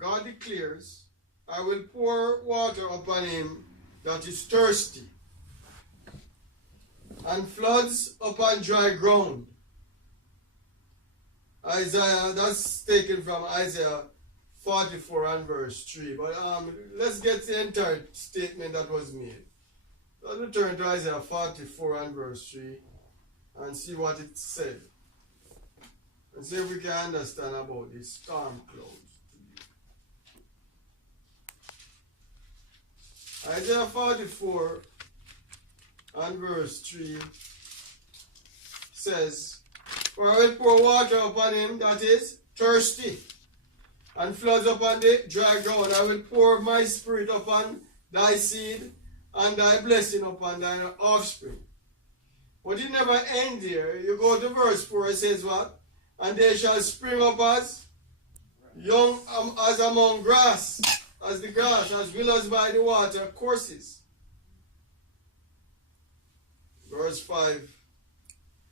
God declares, I will pour water upon him that is thirsty, and floods upon dry ground. Isaiah, that's taken from Isaiah 44 and verse 3. But let's get the entire statement that was made. Let's return to Isaiah 44 and verse 3 and see what it said. And see if we can understand about these storm clouds. Isaiah 44 and verse 3 says, For I will pour water upon him that is thirsty, and floods upon the dry ground. I will pour my spirit upon thy seed, and thy blessing upon thine offspring. But it never ends here. You go to verse 4, it says what? And they shall spring up as young as among grass, as the grass, as willows by the water courses. Verse 5,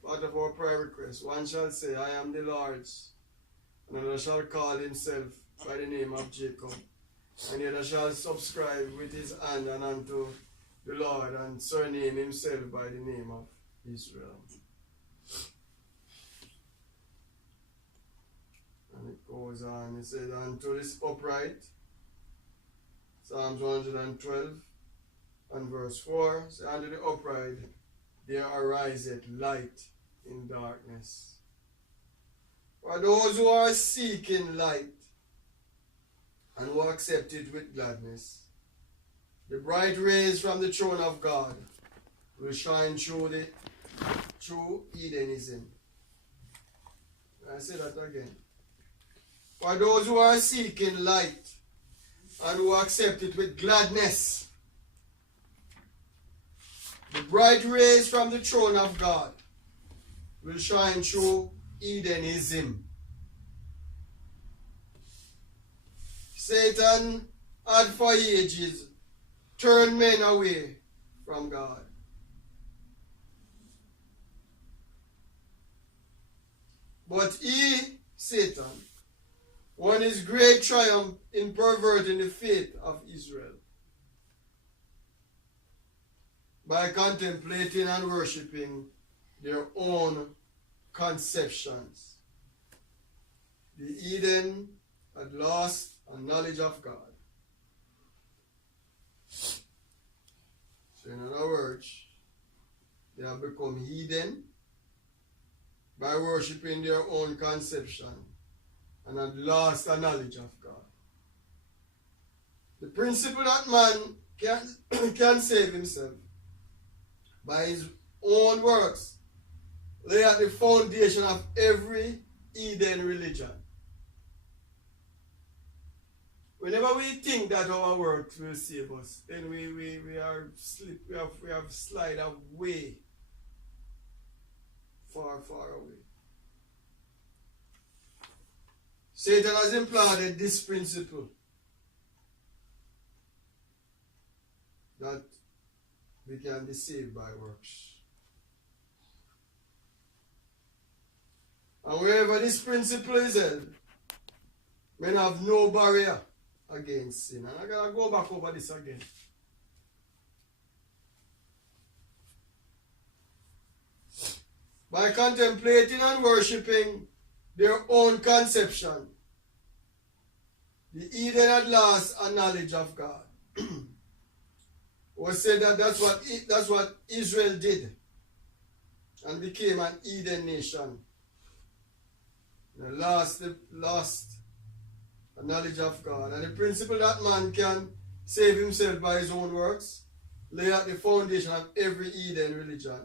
part of our prayer request. One shall say, I am the Lord's, and another shall call himself by the name of Jacob, and the other shall subscribe with his hand and unto the Lord, and surname himself by the name of Israel. And it goes on, it says, unto this upright, Psalms 112 and verse 4, say, unto the upright there ariseth light in darkness. For those who are seeking light and who accept it with gladness, the bright rays from the throne of God will shine through Edenism. I say that again. For those who are seeking light and who accept it with gladness, the bright rays from the throne of God will shine through Edenism. Satan had for ages turned men away from God. But he, Satan, won his great triumph in perverting the faith of Israel by contemplating and worshipping their own conceptions. The Eden had lost a knowledge of God. So in other words, they have become heathen by worshipping their own conception and had lost a knowledge of God. The principle that man can save himself by his own works lay at the foundation of every Eden religion. Whenever we think that our works will save us, then we have slid away, far away. Satan has implanted this principle that we can be saved by works. And wherever this principle is held, men have no barrier against sin. And I'm going to go back over this again. By contemplating and worshipping their own conception, the Eden had lost a knowledge of God. Was said that that's what Israel did and became an Eden nation. They lost a knowledge of God. And the principle that man can save himself by his own works lay at the foundation of every Eden religion.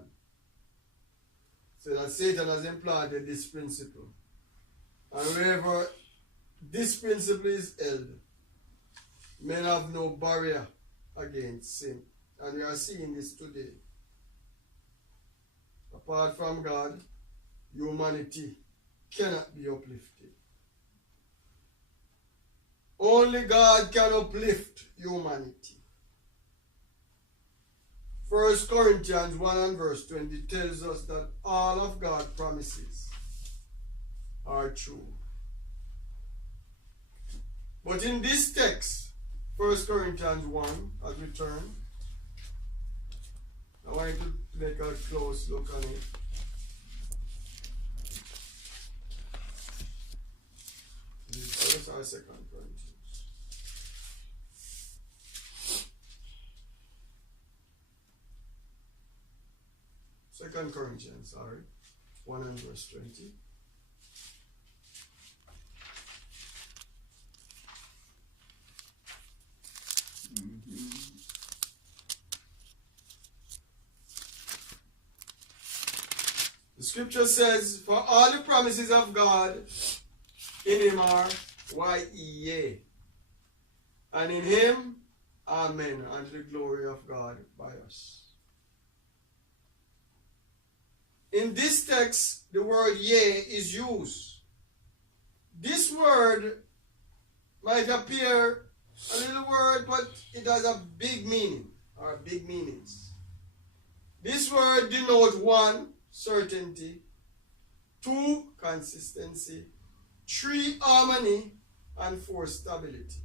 So that Satan has implanted this principle. And wherever this principle is held, men have no barrier against sin. And we are seeing this today. Apart from God, humanity cannot be uplifted. Only God can uplift humanity. 1 Corinthians 1 and verse 20 tells us that all of God's promises are true. But in this text, 1 Corinthians 1, as we turn, I want you to make a close look on it. First or 2 Corinthians? 2 Corinthians, sorry. 1 and verse 20. The scripture says, for all the promises of God in him are yea, and in him amen, unto the glory of God by us. In this text, the word yea is used. This word might appear a little word, but it has a big meaning, or big meanings. This word denotes 1, certainty, 2, consistency, 3, harmony, and 4, stability.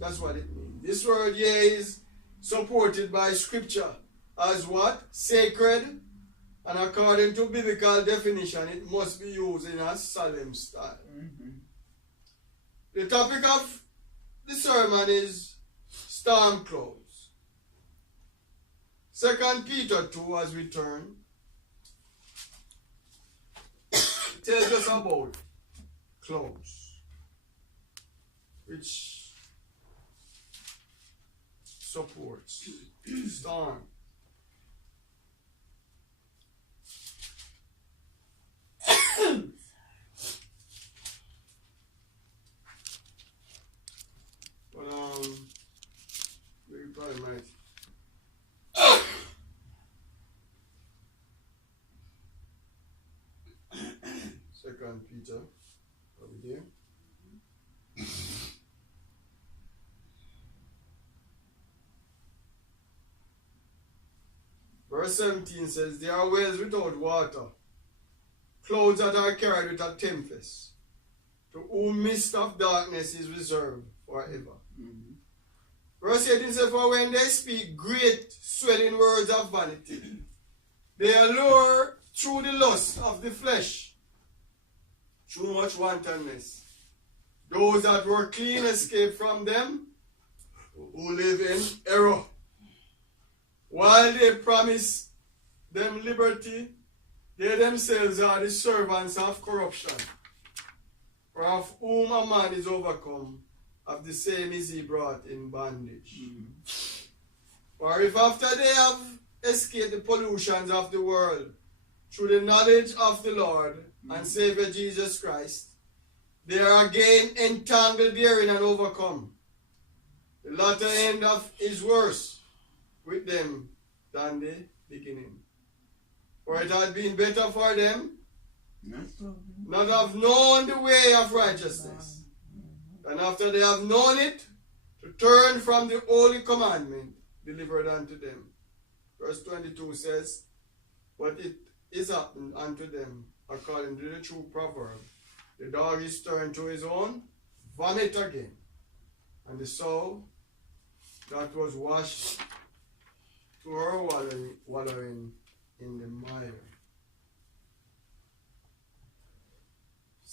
That's what it means. This word yea is supported by scripture as what? Sacred, and according to biblical definition, it must be used in a solemn style. The topic of the sermon is storm clouds. 2 Peter 2, as we turn, tells us about clouds, which supports storm. But we probably might. Second Peter, are we there? Verse 17 says, there are wells without water, clouds that are carried with a tempest, to whom mist of darkness is reserved forever. Verse 18 says, for when they speak great swelling words of vanity, they allure through the lust of the flesh, through much wantonness. Those that were clean escape from them, who live in error. While they promise them liberty, they themselves are the servants of corruption. For of whom a man is overcome, of the same is he brought in bondage. For if after they have escaped the pollutions of the world, through the knowledge of the Lord and Savior Jesus Christ, they are again entangled therein and overcome, the latter end of is worse with them than the beginning. For it had been better for them not have known the way of righteousness, than after they have known it, to turn from the holy commandment delivered unto them. Verse 22 says, but it is happened unto them according to the true proverb, the dog is turned to his own vomit again, and the sow that was washed to her wallowing in the mire.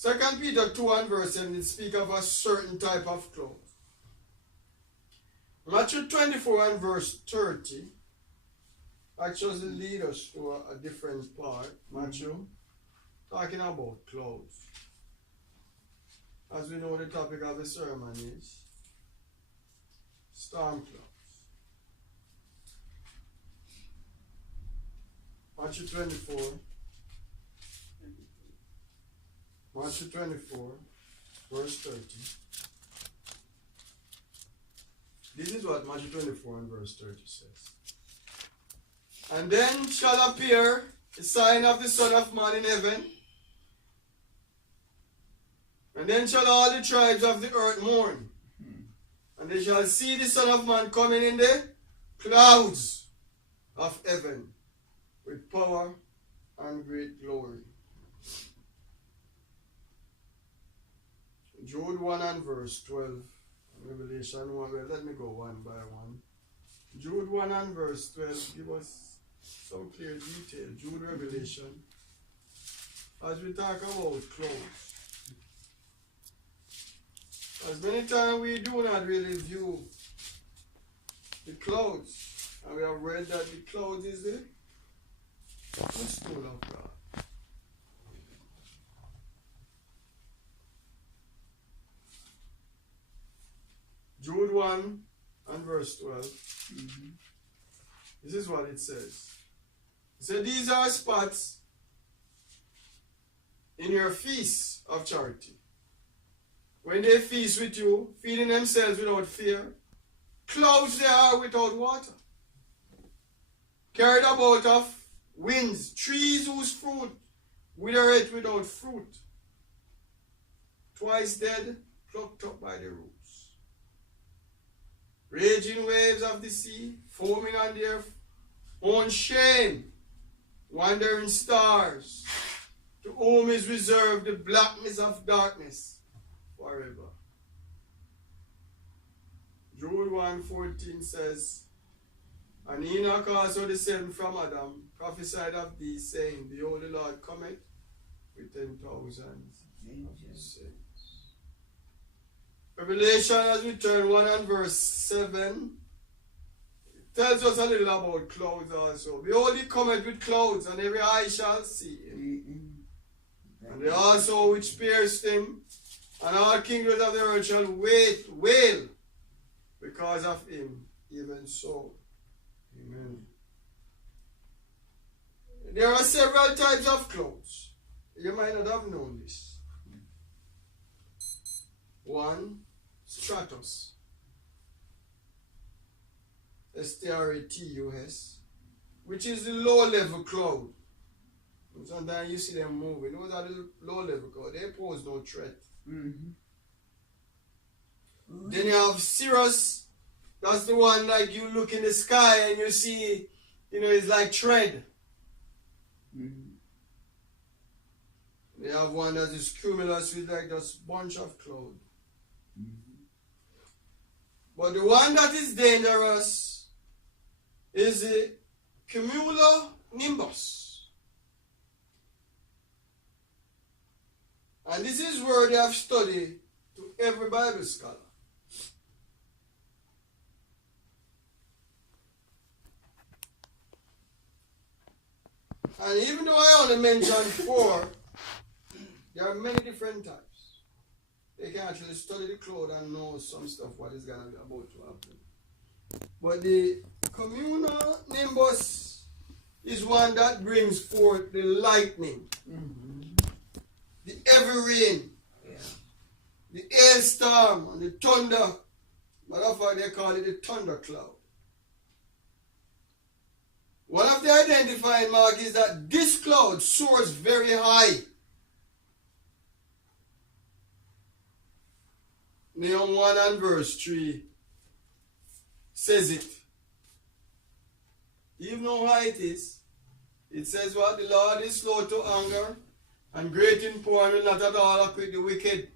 2 Peter 2 and verse 7 speak of a certain type of cloth. Matthew 24 and verse 30 actually lead us to a different part. Matthew talking about clothes. As we know, the topic of the sermon is storm clouds. Matthew 24. Matthew 24, verse 30. This is what Matthew 24 and verse 30 says. And then shall appear the sign of the Son of Man in heaven, and then shall all the tribes of the earth mourn, and they shall see the Son of Man coming in the clouds of heaven with power and great glory. Jude 1 and verse 12. Revelation 1. Well, let me go one by one. Jude 1 and verse 12 give us some clear detail. Jude Revelation. As we talk about clouds. As many times we do not really view the clouds. And we have read that the clouds is the footstool of God. Jude 1 and verse 12. This is what it says. It said, these are spots in your feasts of charity. When they feast with you, feeding themselves without fear, clouds they are without water, carried about of winds, trees whose fruit withereth without fruit, twice dead, plucked up by the roots. Raging waves of the sea, foaming on their own shame, wandering stars, to whom is reserved the blackness of darkness forever. Jude 1:14 says, and Enoch also descended from Adam, prophesied of thee, saying, behold, the Lord cometh with 10,000 of his saints. Revelation, as we turn 1 and verse 7, it tells us a little about clouds also. Behold, he cometh with clouds, and every eye shall see him. And they also which pierced him, and all kingdoms of the earth shall wail because of him, even so. Amen. There are several types of clouds. You might not have known this. One, stratus. S-T-R-A-T-U-S, which is the low-level cloud. Sometimes you see them moving. Those are the low-level cloud. They pose no threat. Then you have cirrus. That's the one like you look in the sky and you see, it's like thread. They have one that is cumulus with like this bunch of cloud. But the one that is dangerous is the cumulonimbus. And this is where they have studied to every Bible scholar. And even though I only mentioned 4, there are many different types. They can actually study the cloud and know some stuff what is going to be about to happen. But the cumulonimbus is one that brings forth the lightning, the heavy rain, the hailstorm, and the thunder. Matter of fact, they call it the thunder cloud. One of the identifying marks is that this cloud soars very high. Nahum 1 and verse 3 says it. Even how high it is, it says what? The Lord is slow to anger and great in power, will not at all acquit the wicked.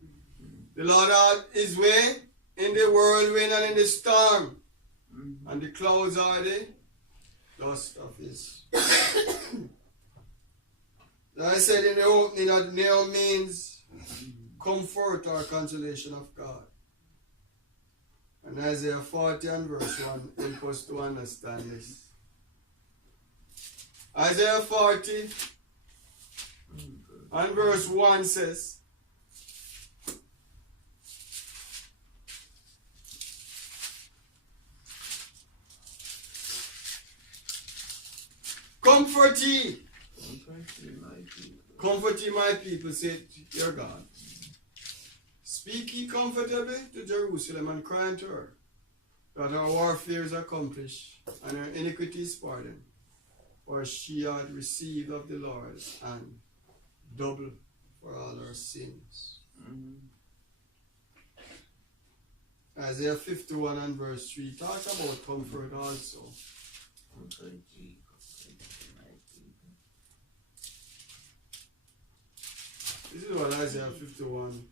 The Lord had his way in the whirlwind and in the storm. And the clouds are the dust of his. As I said in the opening, that Nahum means comfort or consolation of God. And Isaiah 40 and verse 1 help us to understand this. Isaiah 40 and verse 1 says, comfort ye. Comfort ye my people, said your God. Speak ye comfortably to Jerusalem and cry unto her, that her warfare is accomplished and her iniquity is pardoned. For she hath received of the Lord and double for all her sins. Isaiah 51 and verse 3 talk about comfort also. This is what Isaiah 51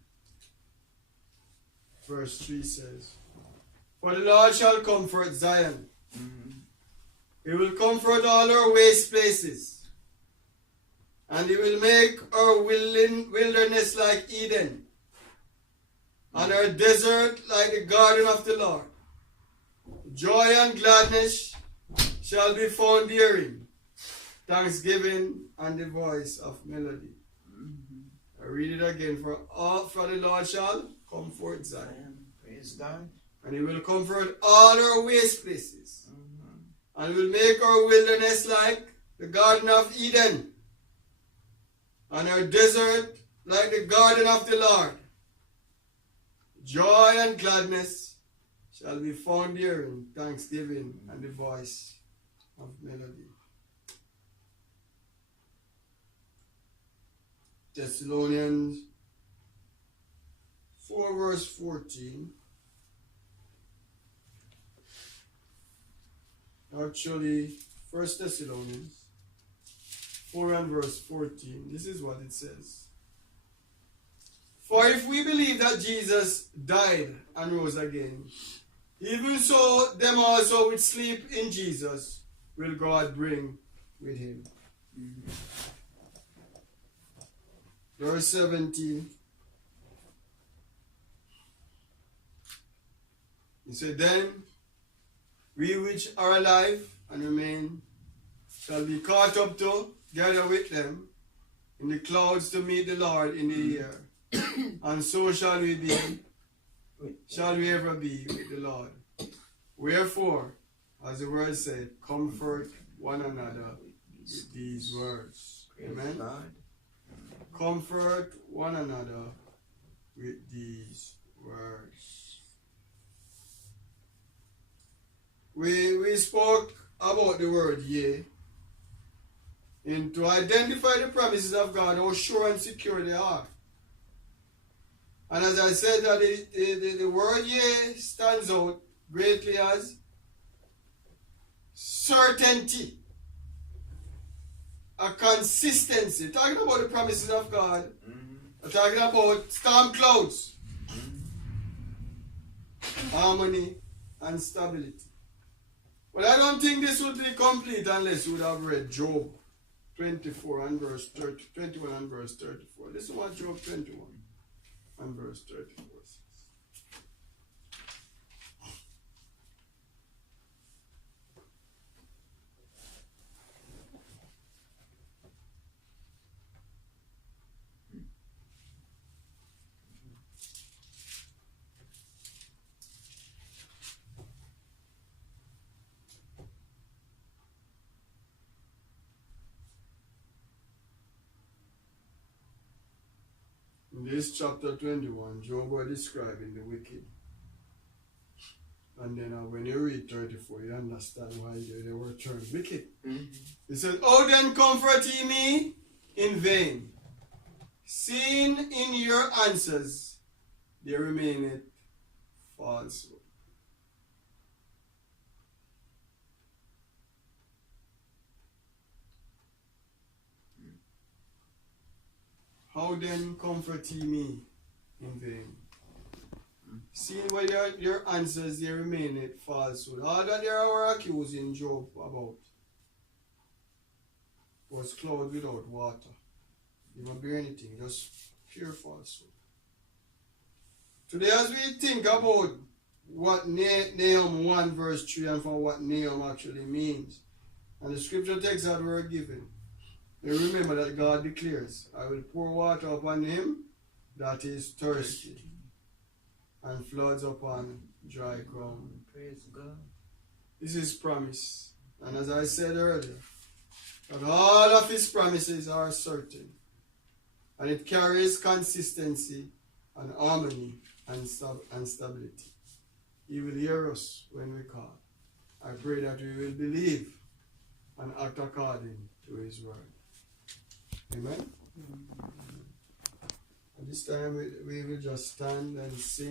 verse 3 says, For the Lord shall comfort Zion. He will comfort all our waste places. And he will make our wilderness like Eden, and our desert like the garden of the Lord. Joy and gladness shall be found therein, thanksgiving and the voice of melody. I read it again. For the Lord shall comfort Zion. Praise God. And he will comfort all our waste places. And will make our wilderness like the garden of Eden, and our desert like the garden of the Lord. Joy and gladness shall be found therein, thanksgiving and the voice of melody. Thessalonians 4 verse 14. Actually, 1 Thessalonians 4 and verse 14. This is what it says. For if we believe that Jesus died and rose again, even so them also which sleep in Jesus will God bring with him. Verse 17. He said, Then we which are alive and remain shall be caught up together with them in the clouds to meet the Lord in the air. And so shall we ever be with the Lord. Wherefore, as the word said, comfort one another with these words. Amen. Comfort one another with these words. We spoke about the word yea, and to identify the promises of God, how sure and secure they are. And as I said, that the word yea stands out greatly as certainty, a consistency. Talking about the promises of God, talking about storm clouds, harmony and stability. But I don't think this would be complete unless you would have read Job 24 and verse 30, 21 and verse 34. Listen what Job 21 and verse 34 says. In this chapter 21, Job was describing the wicked. And then when you read 34, you understand why they were turned wicked. He said, Oh, then comfort ye me in vain, seeing in your answers there remaineth falsehood. How then comfort ye me in vain? Seeing what your answers there remaineth falsehood. All that they were accusing Job about was cloud without water. You don't bear anything, just pure falsehood. Today, as we think about what Nahum 1 verse 3 and for what Nahum actually means, and the scripture text that we're given, we remember that God declares, I will pour water upon him that is thirsty, and floods upon dry ground. Praise God. This is promise. And as I said earlier, that all of his promises are certain. And it carries consistency and harmony and stability. He will hear us when we call. I pray that we will believe and act according to his word. Amen. At this time we will just stand and sing.